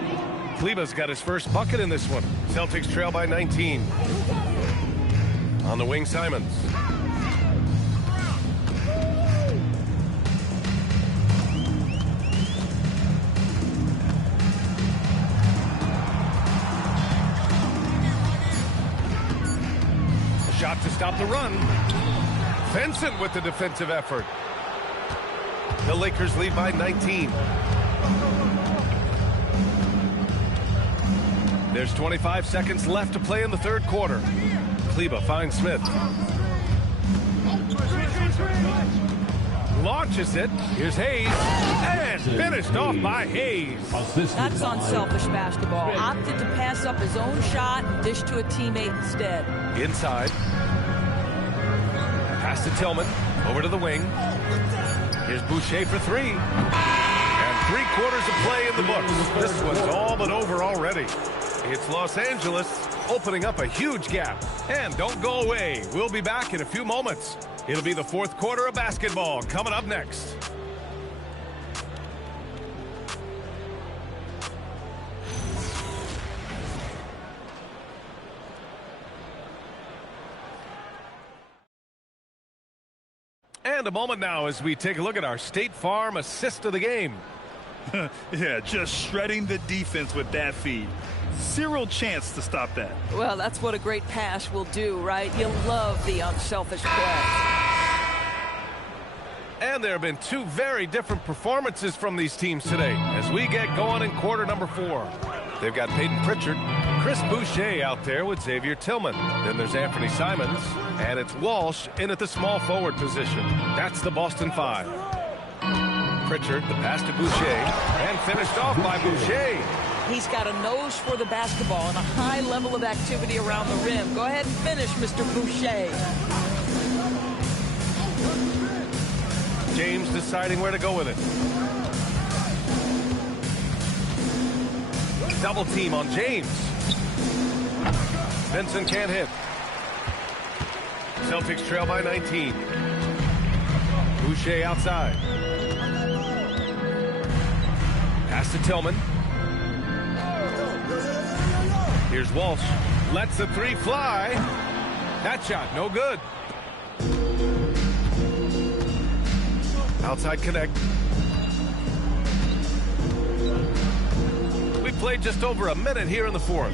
Kleba's got his first bucket in this one. Celtics trail by 19. On the wing, Simons. Shot to stop the run. Vincent with the defensive effort. The Lakers lead by 19. There's 25 seconds left to play in the third quarter. Kleba finds Smith. launches it. Here's Hayes, and finished off by Hayes. That's unselfish basketball. Opted to pass up his own shot and dish to a teammate instead. Inside. Pass to Tillman. Over to the wing. Here's Boucher for three. And 3/4 of play in the books. This one's all but over already. It's Los Angeles opening up a huge gap. And don't go away. We'll be back in a few moments. It'll be the 4th quarter of basketball coming up next. And a moment now as we take a look at our State Farm assist of the game. Yeah, just shredding the defense with that feed. Zero chance to stop that. Well, that's what a great pass will do, right? You love the unselfish play. And there have been 2 very different performances from these teams today as we get going in quarter number 4. They've got Peyton Pritchard, Chris Boucher out there with Xavier Tillman. Then there's Anthony Simons, and it's Walsh in at the small forward position. That's the Boston 5. Pritchard, the pass to Boucher, and finished off by Boucher. He's got a nose for the basketball and a high level of activity around the rim. Go ahead and finish, Mr. Boucher. James deciding where to go with it. Double team on James. Vincent can't hit. Celtics trail by 19. Boucher outside. Pass to Tillman. Here's Walsh. Lets the 3 fly. That shot, no good. Outside connect. We played just over a minute here in the 4th.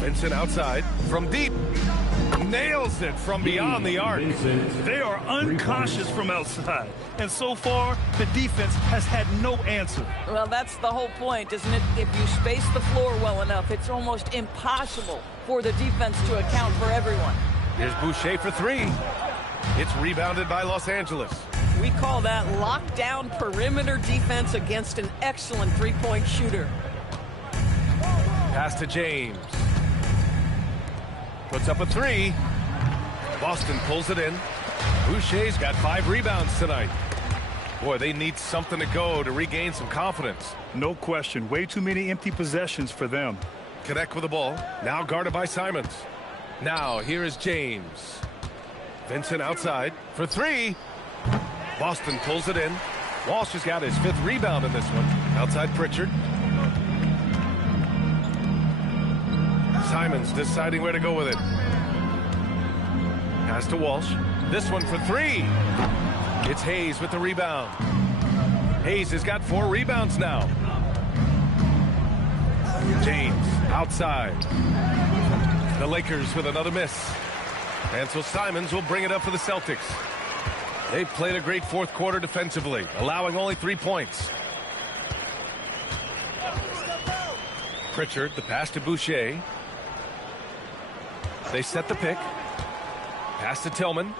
Vincent outside from deep. Nails it from beyond the arc. They are unconscious from outside. And so far, the defense has had no answer. Well, that's the whole point, isn't it? If you space the floor well enough, it's almost impossible for the defense to account for everyone. Here's Boucher for 3. It's rebounded by Los Angeles. We call that lockdown perimeter defense against an excellent three-point shooter. Pass to James. Puts up a 3. Boston pulls it in. Boucher's got 5 rebounds tonight. Boy, they need something to go to regain some confidence. No question. Way too many empty possessions for them. Connect with the ball. Now guarded by Simons. Now here is James. Vincent outside for 3. Boston pulls it in. Walsh has got his 5th rebound in this one. Outside Pritchard. Simons deciding where to go with it. Pass to Walsh. This one for 3. It's Hayes with the rebound. Hayes has got 4 rebounds now. James outside. The Lakers with another miss. And so Simons will bring it up for the Celtics. They played a great 4th quarter defensively, allowing only 3 points. Pritchard, the pass to Boucher. They set the pick. Pass to Tillman.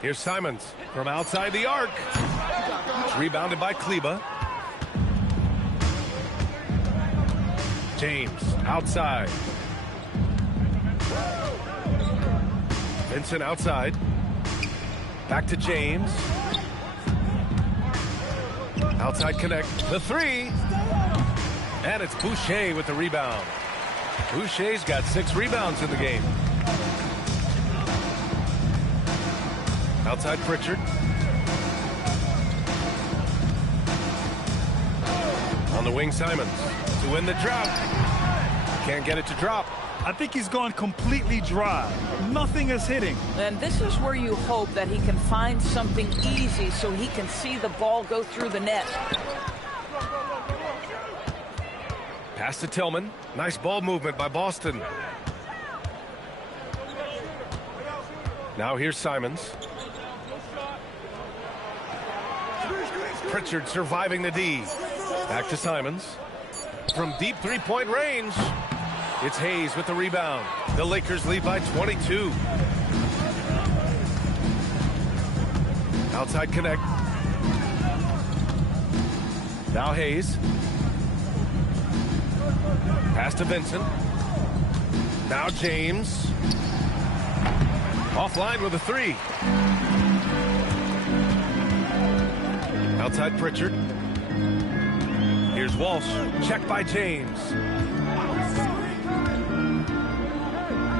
Here's Simons from outside the arc. It's rebounded by Kleba. James outside. Vincent outside. Back to James. Outside connect. The 3. And it's Boucher with the rebound. Boucher's got 6 rebounds in the game. Outside Pritchard. On the wing, Simons to win the drop. Can't get it to drop. I think he's gone completely dry. Nothing is hitting. And this is where you hope that he can find something easy so he can see the ball go through the net. Pass to Tillman. Nice ball movement by Boston. Now here's Simons. Pritchard surviving the D. Back to Simons. From deep 3-point range. It's Hayes with the rebound. The Lakers lead by 22. Outside connect. Now Hayes. Pass to Vincent. Now James. Offline with a three. Outside Pritchard. Here's Walsh. Check by James.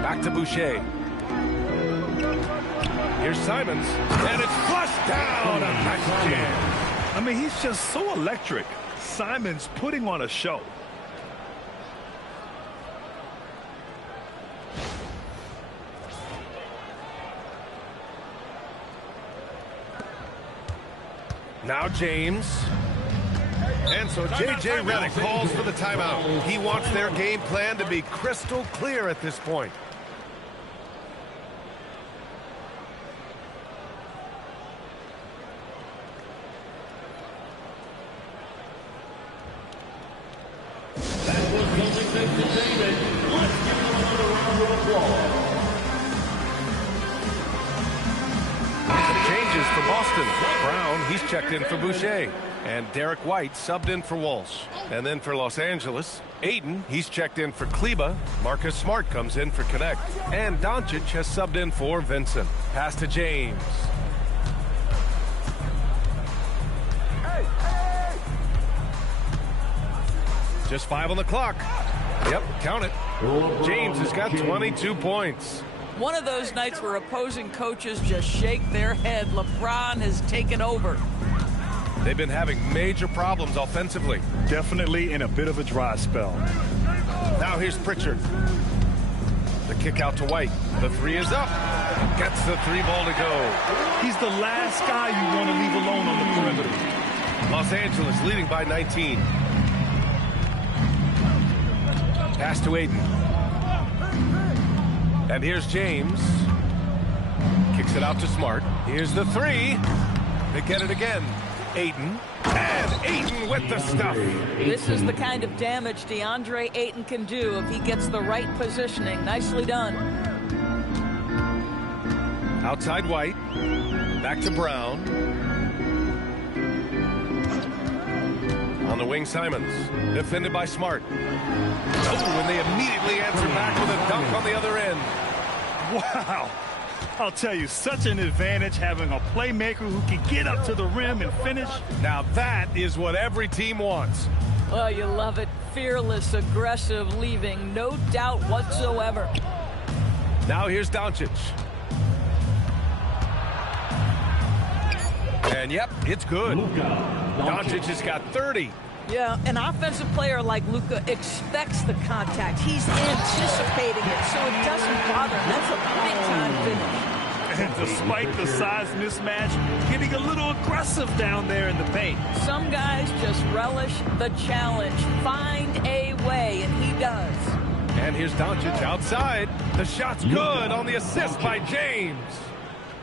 Back to Boucher. Here's Simons. And it's flushed down. A nice jam. I mean, he's just so electric. Simons putting on a show. Now James. And so J.J. Redick calls for the timeout. He wants their game plan to be crystal clear at this point. That was Celtics entertainment. Let's give them another round of applause. Changes for Boston. Brown, he's checked in for Boucher. And Derek White subbed in for Walsh. And then for Los Angeles, Ayton, he's checked in for Kleba. Marcus Smart comes in for Connect. And Doncic has subbed in for Vincent. Pass to James. Just 5 on the clock. Yep, count it. James has got 22 points. One of those nights where opposing coaches just shake their head. LeBron has taken over. They've been having major problems offensively. Definitely in a bit of a dry spell. Now here's Pritchard. The kick out to White. The three is up. Gets the three ball to go. He's the last guy you want to leave alone on the perimeter. Los Angeles leading by 19. Pass to Ayton. And here's James. Kicks it out to Smart. Here's the three. They get it again. Ayton. And Ayton with the stuff. This is the kind of damage DeAndre Ayton can do if he gets the right positioning. Nicely done. Outside White. Back to Brown. On the wing, Simons. Defended by Smart. Oh, and they immediately answer back with a dunk on the other end. Wow. I'll tell you, such an advantage having a playmaker who can get up to the rim and finish. Now that is what every team wants. Oh, you love it. Fearless, aggressive, leaving no doubt whatsoever. Now here's Doncic. And yep, it's good. Doncic has got 30. Yeah, an offensive player like Luka expects the contact. He's anticipating it, so it doesn't bother him. That's a big-time finish. And despite the size mismatch, getting a little aggressive down there in the paint. Some guys just relish the challenge. Find a way, and he does. And here's Doncic outside. The shot's good on the assist by James.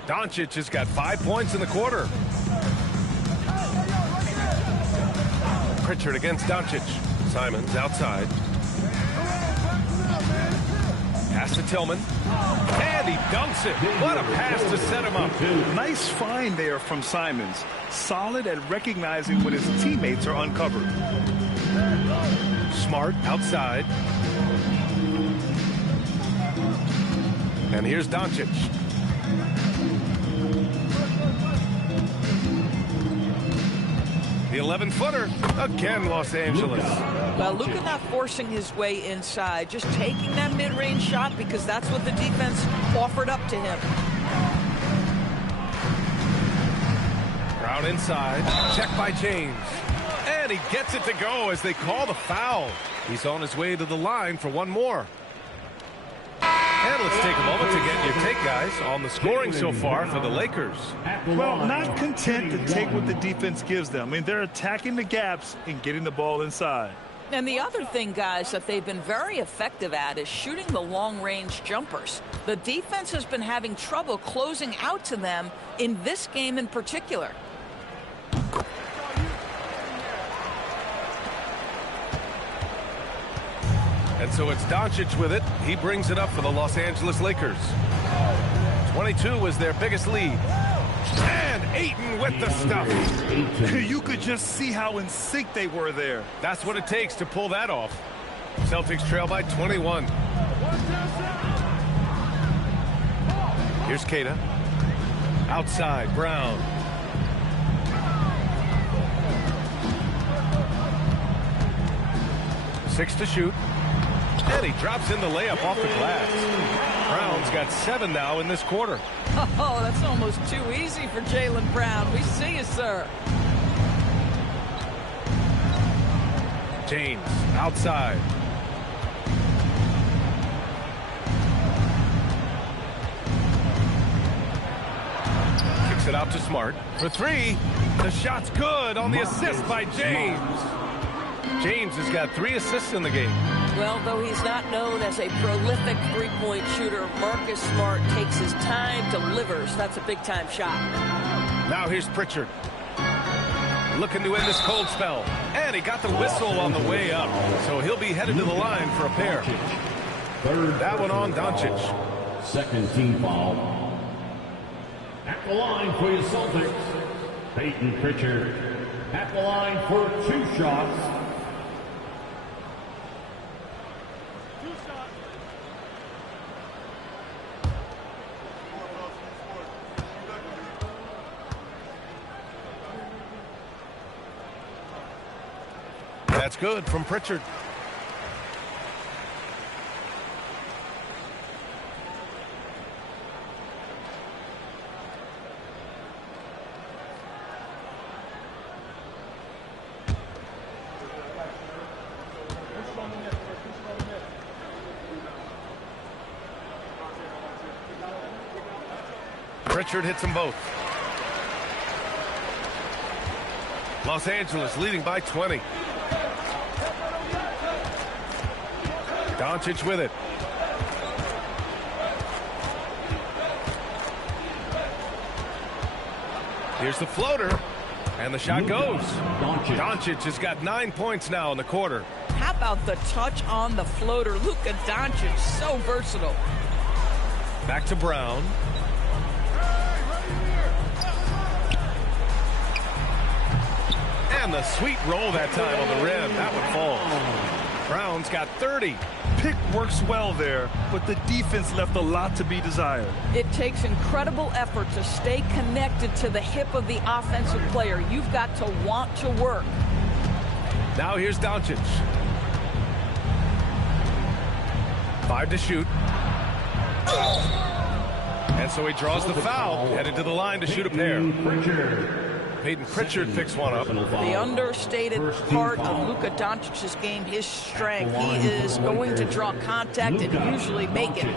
Doncic has got 5 points in the quarter. Pritchard against Doncic. Simons outside. Pass to Tillman. And he dunks it. What a pass to set him up. Nice find there from Simons. Solid at recognizing when his teammates are uncovered. Smart outside. And here's Doncic. The 11-footer. Again, Los Angeles. Well, Luka not forcing his way inside, just taking that mid-range shot because that's what the defense offered up to him. Brown inside. Check by James. And he gets it to go as they call the foul. He's on his way to the line for one more. And let's take a moment to get your take, guys, on the scoring so far for the Lakers. Well, not content to take what the defense gives them. I mean, they're attacking the gaps and getting the ball inside. And the other thing, guys, that they've been very effective at is shooting the long-range jumpers. The defense has been having trouble closing out to them in this game in particular. And so it's Doncic with it. He brings it up for the Los Angeles Lakers. 22 was their biggest lead. And Ayton with the stuff. You could just see how in sync they were there. That's what it takes to pull that off. Celtics trail by 21. Here's Keita. Outside, Brown. Six to shoot. And he drops in the layup off the glass. Brown's got 7 now in this quarter. Oh, that's almost too easy for Jaylen Brown. We see you, sir. James, outside. Kicks it out to Smart. For 3. The shot's good on the assist by James. James has got 3 assists in the game. Well, though he's not known as a prolific three-point shooter, Marcus Smart takes his time, delivers. That's a big-time shot. Now here's Pritchard. Looking to end this cold spell. And he got the whistle on the way up. So he'll be headed to the line for a pair. That one on Doncic. Second team foul. At the line for your Celtics, Peyton Pritchard. At the line for 2 shots. That's good from Pritchard. Pritchard hits them both. Los Angeles leading by 20. Doncic with it. Here's the floater. And the shot goes. Doncic has got 9 points now in the quarter. How about the touch on the floater? Luka Doncic, so versatile. Back to Brown. And the sweet roll that time on the rim. That one falls. Brown's got 30. Pick works well there, but the defense left a lot to be desired. It takes incredible effort to stay connected to the hip of the offensive player. You've got to want to work. Now here's Doncic. 5 to shoot. And so he draws the foul, headed to the line to shoot a pair. Peyton Pritchard picks one up. The understated part of Luka Doncic's game, his strength. He is going to draw contact and usually make it.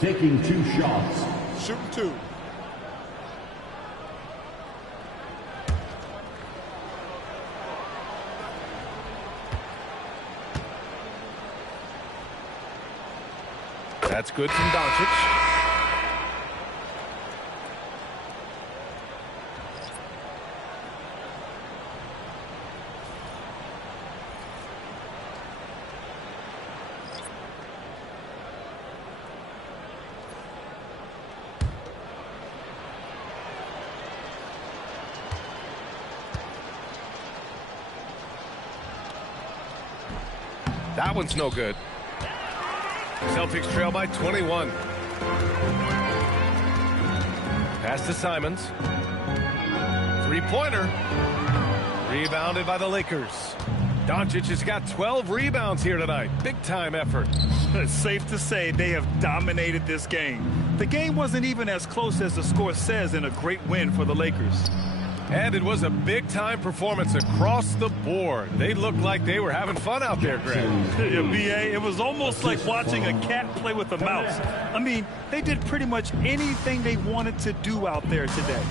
Taking 2 shots. Shooting 2. That's good from Doncic. That one's no good. Celtics trail by 21. Pass to Simons. Three-pointer. Rebounded by the Lakers. Doncic has got 12 rebounds here tonight. Big-time effort. It's safe to say they have dominated this game. The game wasn't even as close as the score says in a great win for the Lakers. And it was a big-time performance across the board. They looked like they were having fun out there, Greg. Yeah, B.A., it was almost like watching a cat play with a mouse. I mean, they did pretty much anything they wanted to do out there today.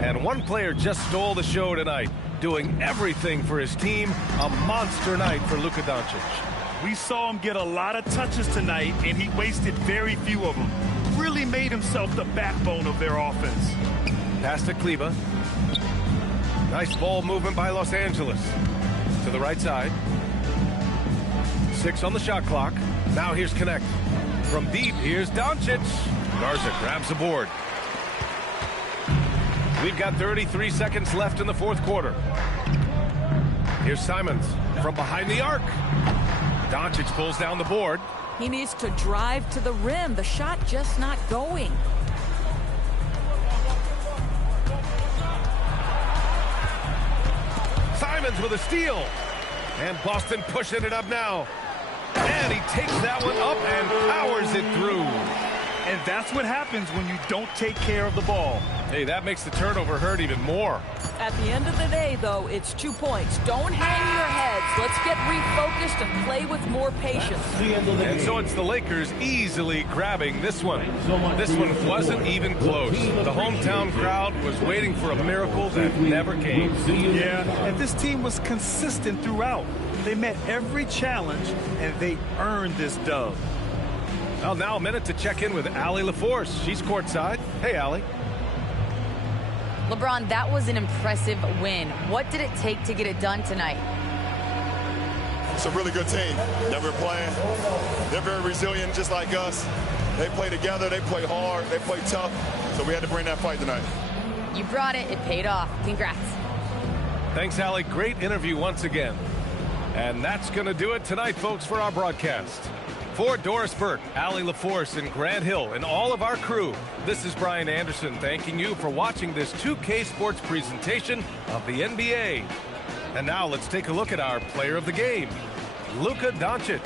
And one player just stole the show tonight, doing everything for his team. A monster night for Luka Doncic. We saw him get a lot of touches tonight, and he wasted very few of them. Really made himself the backbone of their offense. Pass to Kleba. Nice ball movement by Los Angeles. To the right side. 6 on the shot clock. Now here's Connect. From deep, here's Doncic. Garza grabs the board. We've got 33 seconds left in the fourth quarter. Here's Simons from behind the arc. Doncic pulls down the board. He needs to drive to the rim. The shot just not going. Simons with a steal. And Boston pushing it up now. And he takes that one up and powers it through. And that's what happens when you don't take care of the ball. Hey, that makes the turnover hurt even more. At the end of the day, though, it's 2 points. Don't hang your heads. Let's get refocused and play with more patience. And so it's the Lakers easily grabbing this one. This one wasn't even close. The hometown crowd was waiting for a miracle that never came. Yeah, and this team was consistent throughout. They met every challenge, and they earned this dub. Well, now a minute to check in with Allie LaForce. She's courtside. Hey, Allie. LeBron, that was an impressive win. What did it take to get it done tonight? It's a really good team that we're playing. They're very resilient, just like us. They play together, they play hard, they play tough. So we had to bring that fight tonight. You brought it. It paid off. Congrats. Thanks, Allie. Great interview once again. And that's going to do it tonight, folks, for our broadcast. For Doris Burke, Allie LaForce, and Grant Hill, and all of our crew, this is Brian Anderson thanking you for watching this 2K Sports presentation of the NBA. And now let's take a look at our player of the game, Luka Doncic.